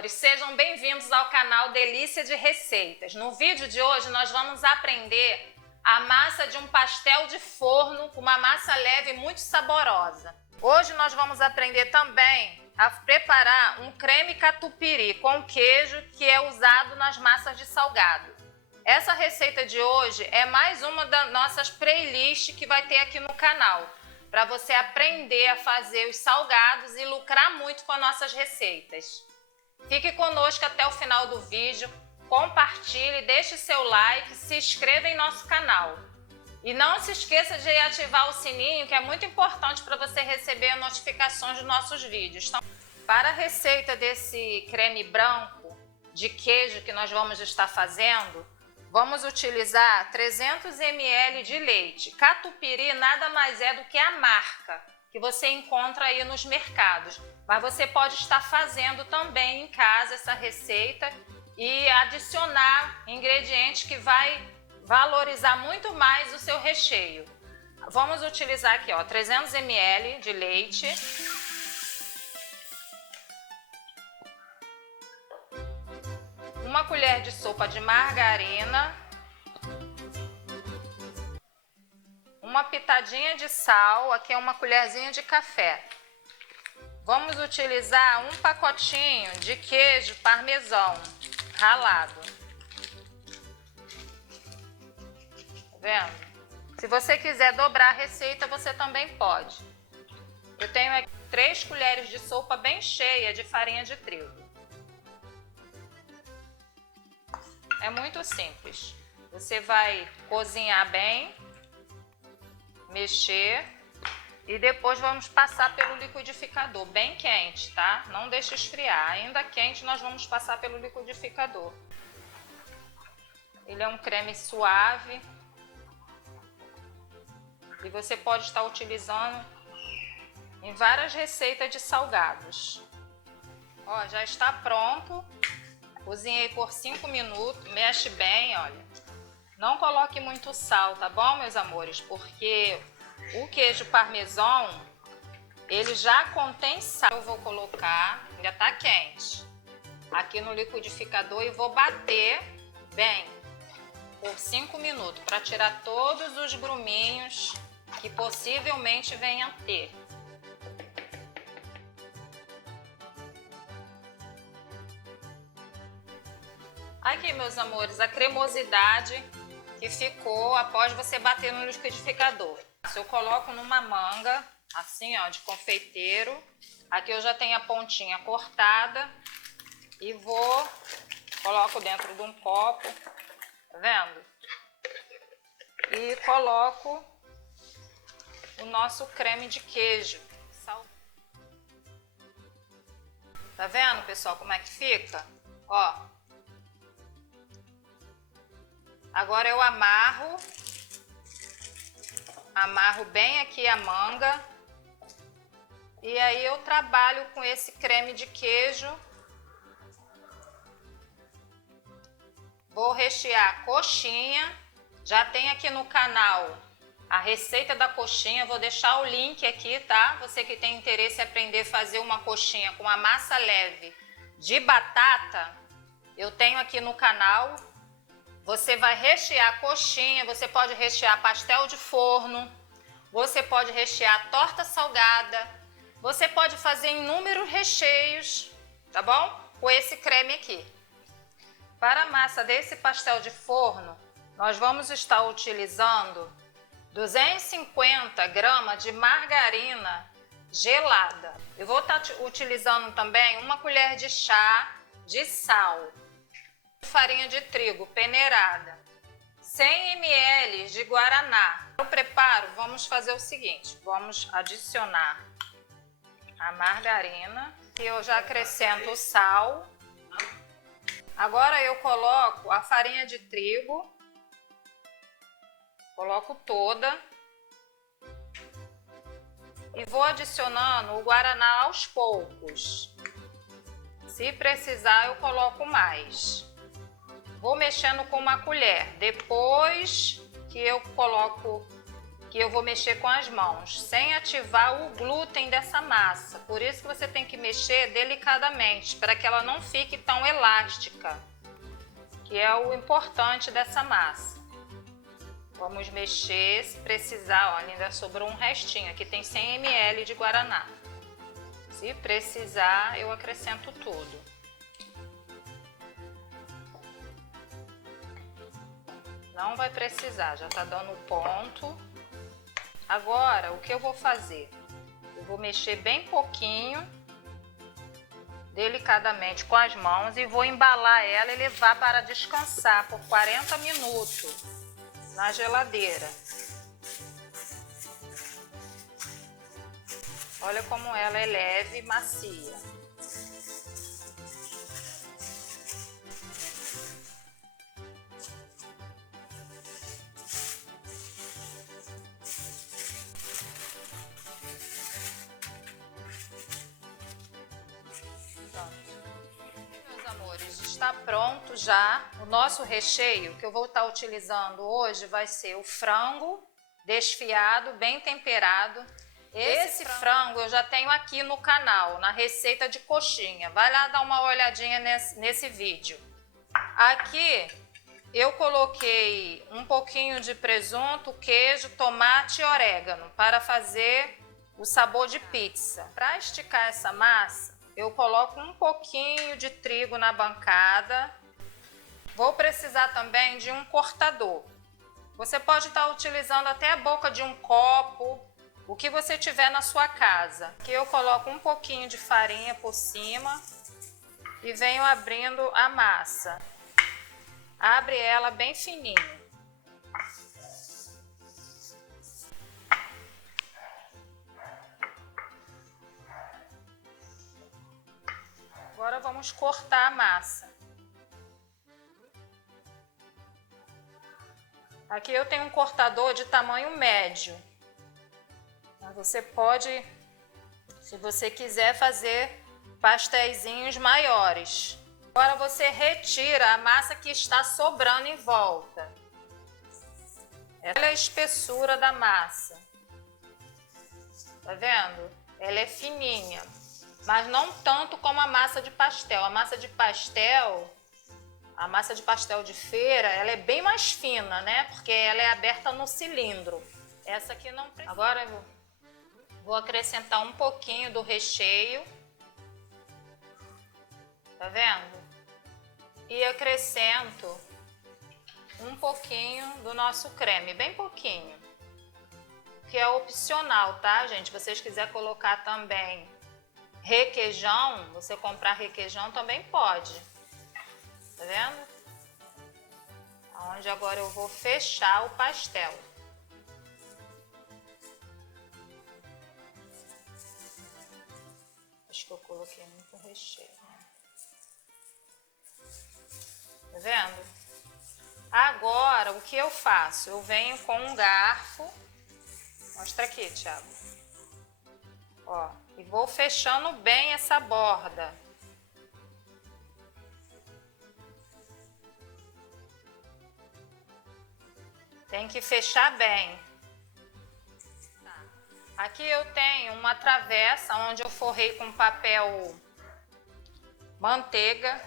amores, sejam bem-vindos ao canal Delícia de Receitas. No vídeo de hoje nós vamos aprender a massa de um pastel de forno com uma massa leve e muito saborosa. Hoje nós vamos aprender também a preparar um creme catupiry com queijo que é usado nas massas de salgado. Essa receita de hoje é mais uma das nossas playlists que vai ter aqui no canal, para você aprender a fazer os salgados e lucrar muito com as nossas receitas. Fique conosco até o final do vídeo, compartilhe, deixe seu like, se inscreva em nosso canal. E não se esqueça de ativar o sininho, que é muito importante para você receber notificações dos nossos vídeos. Então, para a receita desse creme branco de queijo que nós vamos estar fazendo, vamos utilizar 300 ml de leite. Catupiry nada mais é do que a marca que você encontra aí nos mercados. Mas você pode estar fazendo também em casa essa receita e adicionar ingredientes que vai valorizar muito mais o seu recheio. Vamos utilizar aqui, ó, 300 ml de leite. Uma colher de sopa de margarina, uma pitadinha de sal, aqui é uma colherzinha de café. Vamos utilizar um pacotinho de queijo parmesão ralado. Tá vendo? Se você quiser dobrar a receita, você também pode. Eu tenho aqui 3 colheres de sopa bem cheia de farinha de trigo. É muito simples. Você vai cozinhar bem, mexer e depois vamos passar pelo liquidificador, bem quente, tá? Não deixe esfriar. Ainda quente nós vamos passar pelo liquidificador. Ele é um creme suave e você pode estar utilizando em várias receitas de salgados. Ó, já está pronto. Cozinhei por 5 minutos, mexe bem, olha. Não coloque muito sal, tá bom, meus amores? Porque o queijo parmesão, ele já contém sal. Eu vou colocar, ainda tá quente, aqui no liquidificador e vou bater bem por 5 minutos para tirar todos os gruminhos que possivelmente venham a ter. Aqui, meus amores, a cremosidade que ficou após você bater no liquidificador. Eu coloco numa manga, assim, ó, de confeiteiro. Aqui eu já tenho a pontinha cortada e coloco dentro de um copo, tá vendo? E coloco o nosso creme de queijo. Tá vendo, pessoal, como é que fica? Ó. Agora eu amarro bem aqui a manga e aí eu trabalho com esse creme de queijo. Vou rechear a coxinha. Já tem aqui no canal a receita da coxinha, vou deixar o link aqui, tá? Você que tem interesse em aprender a fazer uma coxinha com uma massa leve de batata, eu tenho aqui no canal. Você vai rechear a coxinha, você pode rechear pastel de forno, você pode rechear torta salgada, você pode fazer inúmeros recheios, tá bom? Com esse creme aqui. Para a massa desse pastel de forno, nós vamos estar utilizando 250 gramas de margarina gelada. Eu vou estar utilizando também uma colher de chá de sal. Farinha de trigo peneirada, 100 ml de guaraná. No preparo, vamos fazer o seguinte, vamos adicionar a margarina e eu já acrescento o sal. Agora eu coloco a farinha de trigo, coloco toda e vou adicionando o guaraná aos poucos. Se precisar, eu coloco mais. Vou mexendo com uma colher. Depois que eu coloco que eu vou mexer com as mãos, sem ativar o glúten dessa massa. Por isso que você tem que mexer delicadamente, para que ela não fique tão elástica, que é o importante dessa massa. Vamos mexer, se precisar, olha, ainda sobrou um restinho, aqui tem 100 ml de guaraná. Se precisar, eu acrescento tudo. Não vai precisar, já tá dando ponto. Agora, o que eu vou fazer? Eu vou mexer bem pouquinho, delicadamente com as mãos, e vou embalar ela e levar para descansar por 40 minutos na geladeira. Olha como ela é leve e macia. Meus amores, está pronto já o nosso recheio. Que eu vou estar utilizando hoje vai ser o frango desfiado, bem temperado. Esse frango eu já tenho aqui no canal, na receita de coxinha. Vai lá dar uma olhadinha nesse vídeo. Aqui eu coloquei um pouquinho de presunto, queijo, tomate e orégano para fazer o sabor de pizza. Para esticar essa massa, eu coloco um pouquinho de trigo na bancada. Vou precisar também de um cortador. Você pode estar utilizando até a boca de um copo, o que você tiver na sua casa. Aqui eu coloco um pouquinho de farinha por cima e venho abrindo a massa. Abre ela bem fininho. Agora vamos cortar a massa. Aqui eu tenho um cortador de tamanho médio. Você pode, se você quiser, fazer pastéisinhos maiores. Agora você retira a massa que está sobrando em volta. Olha a espessura da massa. Tá vendo? Ela é fininha, mas não tanto como a massa de pastel. A massa de pastel de feira, ela é bem mais fina, né? Porque ela é aberta no cilindro. Essa aqui não precisa. Agora eu vou acrescentar um pouquinho do recheio. Tá vendo? E acrescento um pouquinho do nosso creme, bem pouquinho. Que é opcional, tá, gente? Se vocês quiserem colocar também requeijão, você comprar requeijão também pode. Tá vendo? Onde agora eu vou fechar o pastel. Acho que eu coloquei muito recheio. Tá vendo? Agora, o que eu faço? Eu venho com um garfo. Mostra aqui, Thiago. Ó, e vou fechando bem essa borda. Tem que fechar bem. Aqui eu tenho uma travessa onde eu forrei com papel manteiga.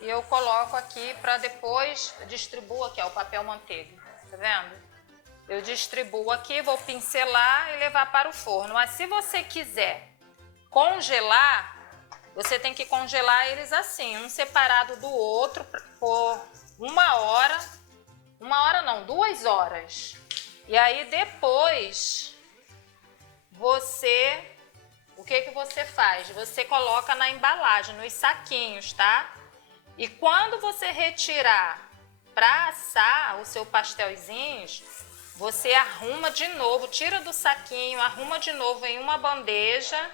E eu coloco aqui para depois, distribuo aqui, ó, o papel manteiga. Tá vendo? Eu distribuo aqui, vou pincelar e levar para o forno. Mas se você quiser congelar, você tem que congelar eles assim, um separado do outro por 2 horas. E aí depois o que você faz? Você coloca na embalagem, nos saquinhos, tá? E quando você retirar para assar os seus pastelzinhos, você arruma de novo, tira do saquinho, arruma de novo em uma bandeja,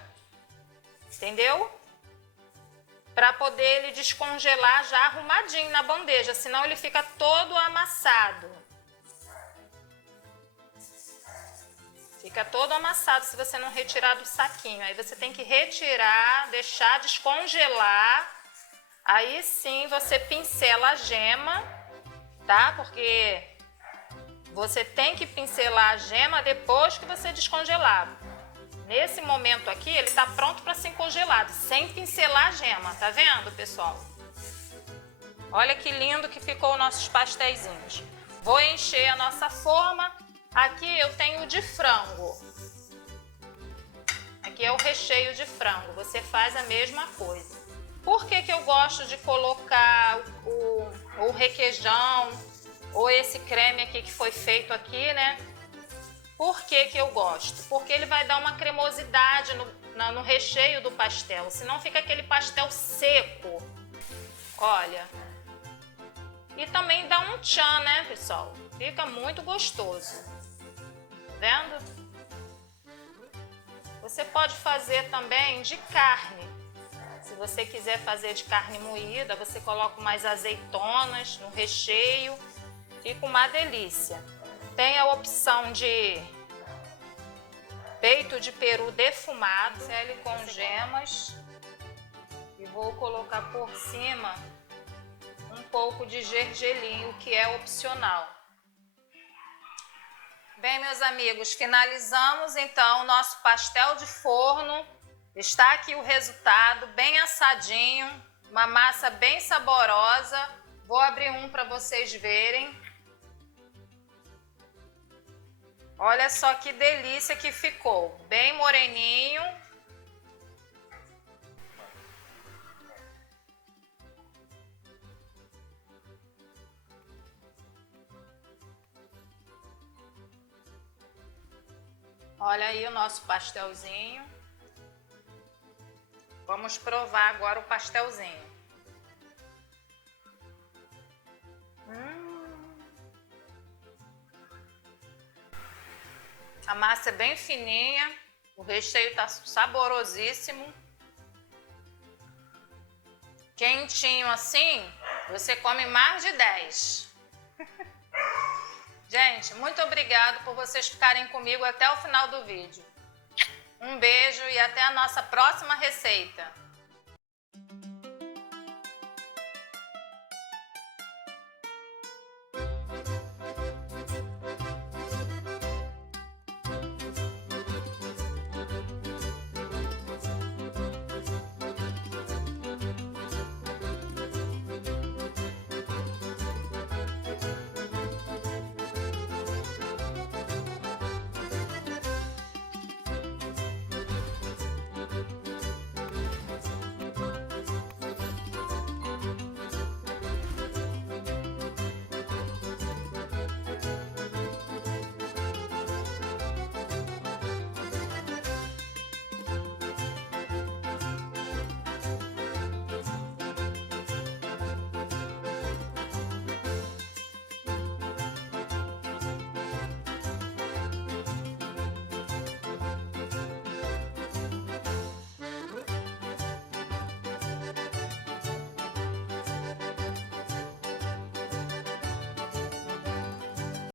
entendeu? Para poder ele descongelar já arrumadinho na bandeja, senão ele fica todo amassado. Fica todo amassado se você não retirar do saquinho. Aí você tem que retirar, deixar descongelar. Aí sim você pincela a gema, tá? Porque você tem que pincelar a gema depois que você descongelar. Nesse momento aqui, ele está pronto para ser congelado, sem pincelar a gema, tá vendo, pessoal? Olha que lindo que ficou os nossos pastéisinhos. Vou encher a nossa forma. Aqui eu tenho de frango. Aqui é o recheio de frango. Você faz a mesma coisa. Por que que eu gosto de colocar o requeijão ou esse creme aqui que foi feito aqui, né? Por que que eu gosto? Porque ele vai dar uma cremosidade no recheio do pastel, senão fica aquele pastel seco. Olha. E também dá um tchan, né, pessoal? Fica muito gostoso. Tá vendo? Você pode fazer também de carne. Se você quiser fazer de carne moída, você coloca umas azeitonas no recheio. Fica uma delícia. Tem a opção de peito de peru defumado, ele com gemas. E vou colocar por cima um pouco de gergelim, que é opcional. Bem, meus amigos, finalizamos então o nosso pastel de forno. Está aqui o resultado, bem assadinho, uma massa bem saborosa. Vou abrir um para vocês verem. Olha só que delícia que ficou, bem moreninho. Olha aí o nosso pastelzinho. Vamos provar agora o pastelzinho. A massa é bem fininha, o recheio está saborosíssimo. Quentinho assim, você come mais de 10. Gente, muito obrigado por vocês ficarem comigo até o final do vídeo. Um beijo e até a nossa próxima receita.